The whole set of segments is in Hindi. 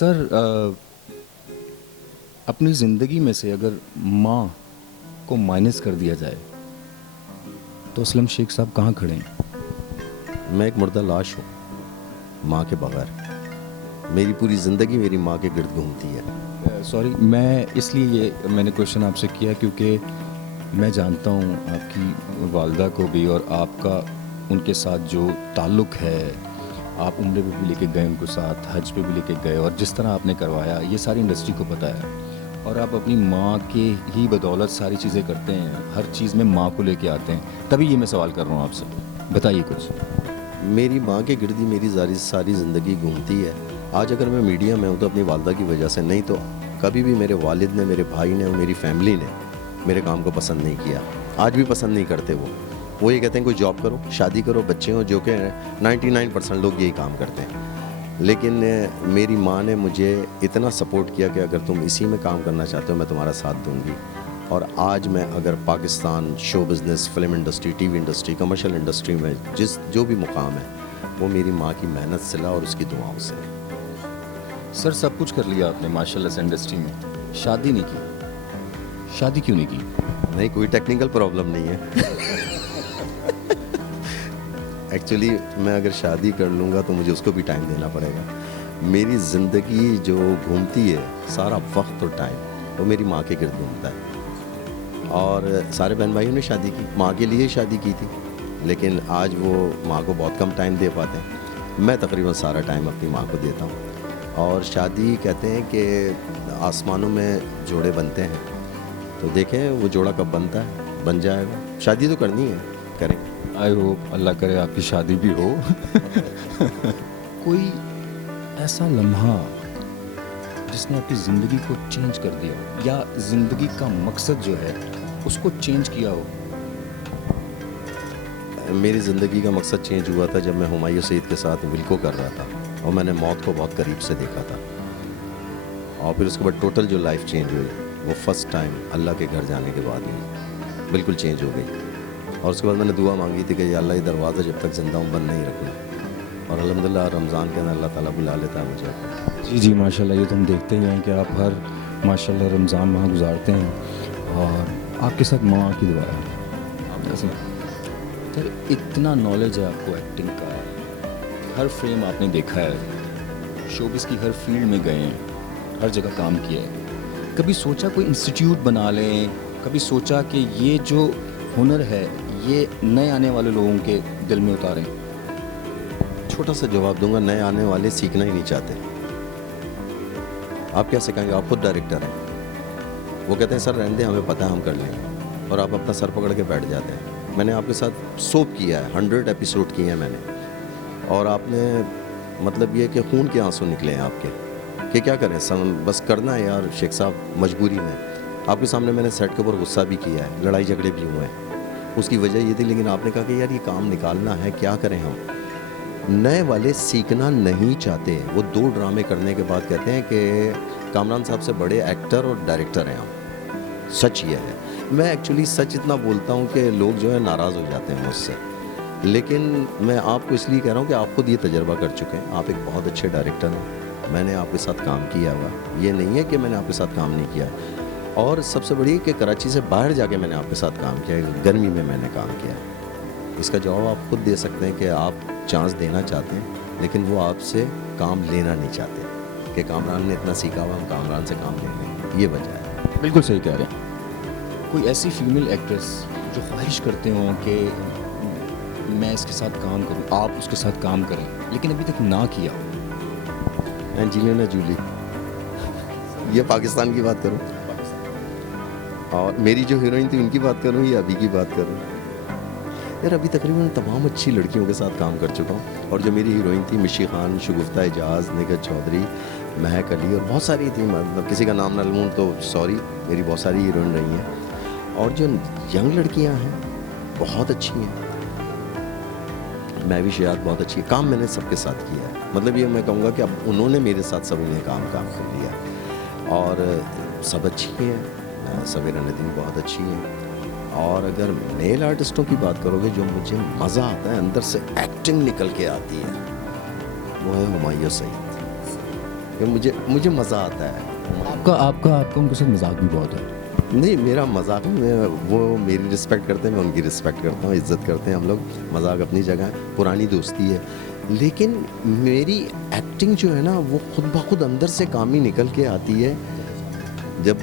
सर अपनी ज़िंदगी में से अगर माँ को माइनस कर दिया जाए तो असलम शेख साहब कहाँ खड़े हैं? मैं एक मुर्दा लाश हूँ माँ के बगैर। मेरी पूरी ज़िंदगी मेरी माँ के गिर्द घूमती है। सॉरी, मैं इसलिए ये मैंने क्वेश्चन आपसे किया क्योंकि मैं जानता हूँ आपकी वालदा को भी और आपका उनके साथ जो ताल्लुक़ है, आप उम्रे पे भी लेके गए उनको साथ, हज पे भी लेके गए और जिस तरह आपने करवाया ये सारी इंडस्ट्री को पता है और आप अपनी माँ के ही बदौलत सारी चीज़ें करते हैं, हर चीज़ में माँ को लेके आते हैं। तभी ये मैं सवाल कर रहा हूँ आपसे, बताइए कुछ। मेरी माँ के गिर्द ही मेरी सारी ज़िंदगी घूमती है। आज अगर मैं मीडिया में हूँ तो अपनी वालदा की वजह से, नहीं तो कभी भी मेरे वालिद ने, मेरे भाई ने और मेरी फैमिली ने मेरे काम को पसंद नहीं किया। आज भी पसंद नहीं करते वो ये कहते हैं कोई जॉब करो, शादी करो, बच्चे हों, जो कि 99% लोग यही काम करते हैं। लेकिन मेरी माँ ने मुझे इतना सपोर्ट किया कि अगर तुम इसी में काम करना चाहते हो मैं तुम्हारा साथ दूंगी। और आज मैं अगर Pakistan show business, film industry, TV industry, commercial industry में जो भी मुकाम है वो मेरी माँ की मेहनत सिला और उसकी दुआओं से। सर सब कुछ कर लिया आपने माशाल्लाह से इंडस्ट्री में, शादी नहीं की, शादी क्यों नहीं की? नहीं, कोई टेक्निकल प्रॉब्लम नहीं है। एक्चुअली मैं अगर शादी कर लूँगा तो मुझे उसको भी टाइम देना पड़ेगा। मेरी ज़िंदगी जो घूमती है, सारा वक्त और टाइम वो मेरी माँ के गिर्द घूमता है। और सारे बहन भाइयों ने शादी की, माँ के लिए शादी की थी, लेकिन आज वो माँ को बहुत कम टाइम दे पाते हैं। मैं तकरीबन सारा टाइम अपनी माँ को देता हूँ। और शादी कहते हैं कि आसमानों में जोड़े बनते हैं, तो देखें वो जोड़ा कब बनता है, बन जाएगा। शादी तो करनी है, करें। आई होप अल्लाह करे आपकी शादी भी हो। कोई ऐसा लम्हा जिसने आपकी ज़िंदगी को चेंज कर दिया हो या ज़िंदगी का मकसद जो है उसको चेंज किया हो? मेरी ज़िंदगी का मकसद चेंज हुआ था जब मैं हुमायूं सईद के साथ विल्को कर रहा था और मैंने मौत को बहुत करीब से देखा था। और फिर उसके बाद टोटल जो लाइफ चेंज हुई वो फर्स्ट टाइम अल्लाह के घर जाने के बाद हुई, बिल्कुल चेंज हो गई। और उसके बाद मैंने दुआ मांगी थी कि या अल्लाह ये दरवाज़ा जब तक ज़िंदा हूँ बंद नहीं रखना। और अल्हम्दुलिल्लाह रमज़ान के अंदर अल्लाह ताला बुला लेता है मुझे। जी जी माशाल्लाह, ये तो हम देखते ही हैं कि आप हर माशाल्लाह रमज़ान वहाँ गुजारते हैं और आपके साथ माँ की दुआ है। जैसे सर इतना नॉलेज है आपको एक्टिंग का, हर फ्रेम आपने देखा है, शोबिस की हर फील्ड में गए हैं, हर जगह काम किया है। कभी सोचा कोई इंस्टीट्यूट बना लें? कभी सोचा कि ये जो हुनर है ये नए आने वाले लोगों के दिल में उतारें? छोटा सा जवाब दूंगा, नए आने वाले सीखना ही नहीं चाहते। आप क्या सिखाएंगे? आप खुद डायरेक्टर हैं। वो कहते हैं सर रहने दें, हमें पता है हम कर लेंगे, और आप अपना सर पकड़ के बैठ जाते हैं। मैंने आपके साथ सोप किया है, 100 एपिसोड किए हैं मैंने, और आपने मतलब ये कि खून के आंसू निकले हैं आपके कि क्या करें, बस करना है यार शेख साहब, मजबूरी में। आपके सामने मैंने सेट के ऊपर गुस्सा भी किया है, लड़ाई झगड़े भी हुए हैं, उसकी वजह ये थी, लेकिन आपने कहा कि यार ये काम निकालना है, क्या करें हम। नए वाले सीखना नहीं चाहते। वो 2 ड्रामे करने के बाद कहते हैं कि कामरान साहब से बड़े एक्टर और डायरेक्टर हैं हम। सच ये है। मैं एक्चुअली सच इतना बोलता हूँ कि लोग जो है नाराज़ हो जाते हैं मुझसे, लेकिन मैं आपको इसलिए कह रहा हूँ कि आप खुद ये तजर्बा कर चुके हैं, आप एक बहुत अच्छे डायरेक्टर हैं, मैंने आपके साथ काम किया हुआ, ये नहीं है कि मैंने आपके साथ काम नहीं किया। और सबसे बड़ी कि कराची से बाहर जाके मैंने आपके साथ काम किया, गर्मी में मैंने काम किया। इसका जवाब आप खुद दे सकते हैं कि आप चांस देना चाहते हैं, लेकिन वो आपसे काम लेना नहीं चाहते कि कामरान ने इतना सीखा हुआ, हम कामरान से काम ले लें। ये वजह है। बिल्कुल सही कह रहे हैं। कोई ऐसी फीमेल एक्ट्रेस जो ख्वाहिश करते हों कि मैं इसके साथ काम करूं, आप उसके साथ काम करें, लेकिन अभी तक ना किया हो? Angelina Jolie. ये पाकिस्तान की बात करूं और मेरी जो हीरोइन थी उनकी बात करूं या अभी की बात करूं? यार अभी तकरीबन तमाम अच्छी लड़कियों के साथ काम कर चुका हूँ, और जो मेरी हीरोइन थी मिशी खान, शगुफ्ता एजाज, निगहत चौधरी, महक अली और बहुत सारी थी, मतलब किसी का नाम ना लूँ तो सॉरी, मेरी बहुत सारी हीरोइन रही हैं। और जो यंग लड़कियाँ हैं बहुत अच्छी हैं, मैं भी शायद बहुत अच्छी है। काम मैंने सबके साथ किया है, मतलब ये मैं कहूँगा कि अब उन्होंने मेरे साथ सभी ने काम कर लिया और सब अच्छी हैं। सवेरा नदीम बहुत अच्छी हैं। और अगर मेल आर्टिस्टों की बात करोगे जो मुझे मज़ा आता है, अंदर से एक्टिंग निकल के आती है, वो है हुमायूं सईद। कि मुझे मज़ा आता है। आपका उनके साथ मजाक भी बहुत है। नहीं, मेरा मजाक में वो मेरी रिस्पेक्ट करते हैं, मैं उनकी रिस्पेक्ट करता हूँ, इज़्ज़त करते हैं हम लोग। मजाक अपनी जगह है, पुरानी दोस्ती है। लेकिन मेरी एक्टिंग जो है ना वो खुद ब खुद अंदर से काम ही निकल के आती है। जब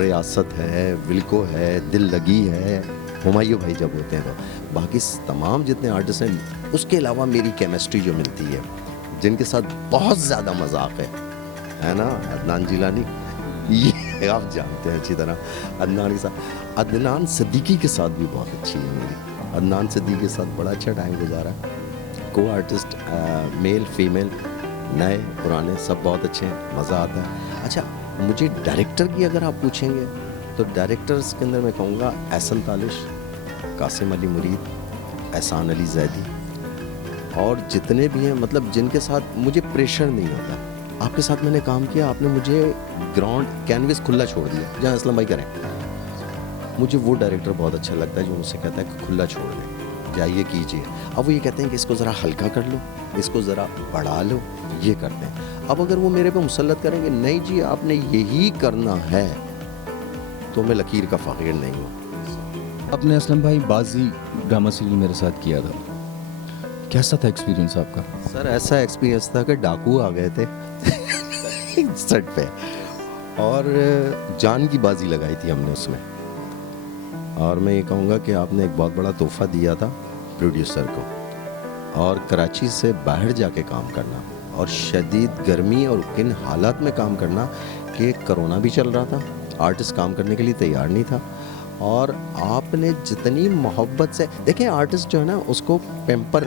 रियासत है, विल्को है, दिल लगी है, हुमायूं भाई जब होते हैं तो बाकी तमाम जितने आर्टिस्ट हैं उसके अलावा मेरी केमिस्ट्री जो मिलती है, जिनके साथ बहुत ज़्यादा मजाक है ना, अदनान जिलानी, ये आप जानते हैं अच्छी तरह। अदनान के साथ, अदनान सिद्दीकी के साथ भी बहुत अच्छी है मेरी। अदनान सिद्दीकी के साथ बड़ा अच्छा टाइम गुजारा। को आर्टिस्ट मेल फीमेल नए पुराने सब बहुत अच्छे हैं, मज़ा आता है। अच्छा, मुझे डायरेक्टर की अगर आप पूछेंगे तो डायरेक्टर्स के अंदर मैं कहूँगा एहसन तालिश, कासिम अली मुरीद, एहसान अली जैदी और जितने भी हैं, मतलब जिनके साथ मुझे प्रेशर नहीं होता। आपके साथ मैंने काम किया, आपने मुझे ग्राउंड कैनवस खुला छोड़ दिया, जहाँ असलम भाई करें। मुझे वो डायरेक्टर बहुत अच्छा लगता है जो मुझसे कहता है कि खुला छोड़ दें, जाइए कीजिए। अब वो ये कहते हैं कि इसको ज़रा हल्का कर लो, इसको ज़रा बढ़ा लो, ये करते हैं। अब अगर वो मेरे पे मुसल्लत करेंगे नहीं जी आपने यही करना है, तो मैं लकीर का फ़कीर नहीं हूँ। आपने असलम भाई बाजी ड्रामा सीरियल मेरे साथ किया था, कैसा था एक्सपीरियंस आपका? सर ऐसा एक्सपीरियंस था कि डाकू आ गए थे सेट पे और जान की बाजी लगाई थी हमने उसमें। और मैं ये कहूँगा कि आपने एक बहुत बड़ा तोहफ़ा दिया था प्रोड्यूसर को, और कराची से बाहर जाके काम करना और शदीद गर्मी और किन हालात में काम करना कि कोरोना भी चल रहा था, आर्टिस्ट काम करने के लिए तैयार नहीं था। और आपने जितनी मोहब्बत से, देखें आर्टिस्ट जो है ना उसको पैम्पर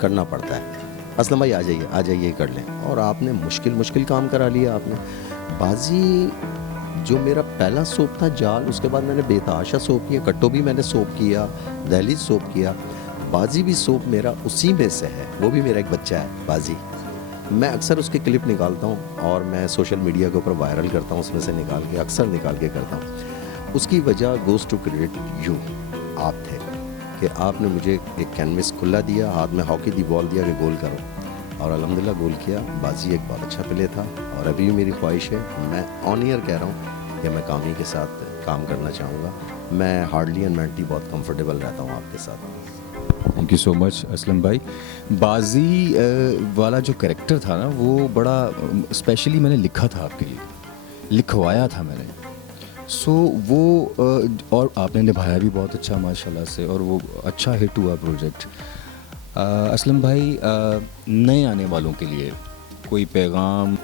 करना पड़ता है, असलम भाई आ जाइए कर लें, और आपने मुश्किल काम करा लिया आपने। बाजी जो मेरा पहला सोप था जाल, उसके बाद मैंने बेतहाशा सोप किया, कट्टो भी मैंने सोप किया, दहलीज सोप किया, बाजी भी सोप मेरा उसी में से है, वो भी मेरा एक बच्चा है बाजी। मैं अक्सर उसके क्लिप निकालता हूँ और मैं सोशल मीडिया के ऊपर वायरल करता हूँ, उसमें से अक्सर निकाल के करता हूँ। उसकी वजह गोज़ टू क्रेडिट यू, आप थे कि आपने मुझे एक कैनवस खुला दिया, हाथ में हॉकी दी बॉल दिया कि गोल करो, और अल्हम्दुलिल्लाह गोल किया। बाजी एक बहुत अच्छा प्ले था और अभी भी मेरी ख्वाहिश है, मैं ऑन ईयर कह रहा हूँ कि मैं कामी के साथ काम करना चाहूँगा। मैं हार्डली एंड मेंटली बहुत कंफर्टेबल रहता हूँ आपके साथ। Thank you so much Aslam भाई। बाजी वाला जो कैरेक्टर था ना वो बड़ा स्पेशली मैंने लिखा था आपके लिए, लिखवाया था मैंने। सो वो और आपने निभाया भी बहुत अच्छा माशाल्लाह से, और वो अच्छा हिट हुआ प्रोजेक्ट। असलम भाई, नए आने वालों के लिए कोई पैगाम,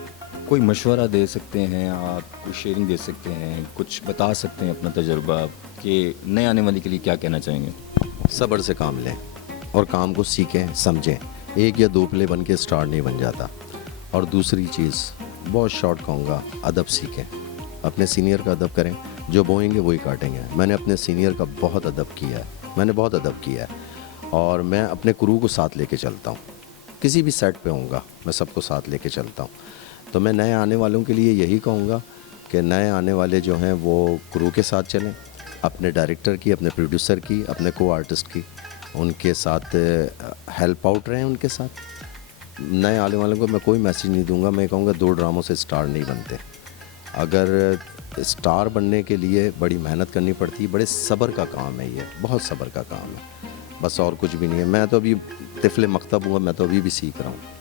कोई मशवरा दे सकते हैं आप, कोई शेयरिंग दे सकते हैं, कुछ बता सकते हैं अपना तजुर्बा कि नए आने वाले के लिए क्या कहना चाहेंगे? सब्र से काम लें और काम को सीखें समझें। एक या दो प्ले बन के स्टार नहीं बन जाता। और दूसरी चीज़ बहुत शॉर्ट कहूँगा, अदब सीखें, अपने सीनियर का अदब करें, जो बोएंगे वही काटेंगे। मैंने अपने सीनियर का बहुत अदब किया है, और मैं अपने क्रू को साथ लेके चलता हूँ। किसी भी सेट पे होऊंगा मैं सबको साथ लेके चलता हूँ। तो मैं नए आने वालों के लिए यही कहूँगा कि नए आने वाले जो हैं वो क्रू के साथ चलें, अपने डायरेक्टर की, अपने प्रोड्यूसर की, अपने को आर्टिस्ट की, उनके साथ हेल्प आउट रहें उनके साथ। नए आने वालों को मैं कोई मैसेज नहीं दूंगा, मैं कहूँगा 2 ड्रामों से स्टार नहीं बनते। अगर स्टार बनने के लिए बड़ी मेहनत करनी पड़ती है, बड़े सब्र का काम है, ये बहुत सब्र का काम है, बस और कुछ भी नहीं है। मैं तो अभी तिफले मकतब हुआ, मैं तो अभी भी सीख रहा हूँ।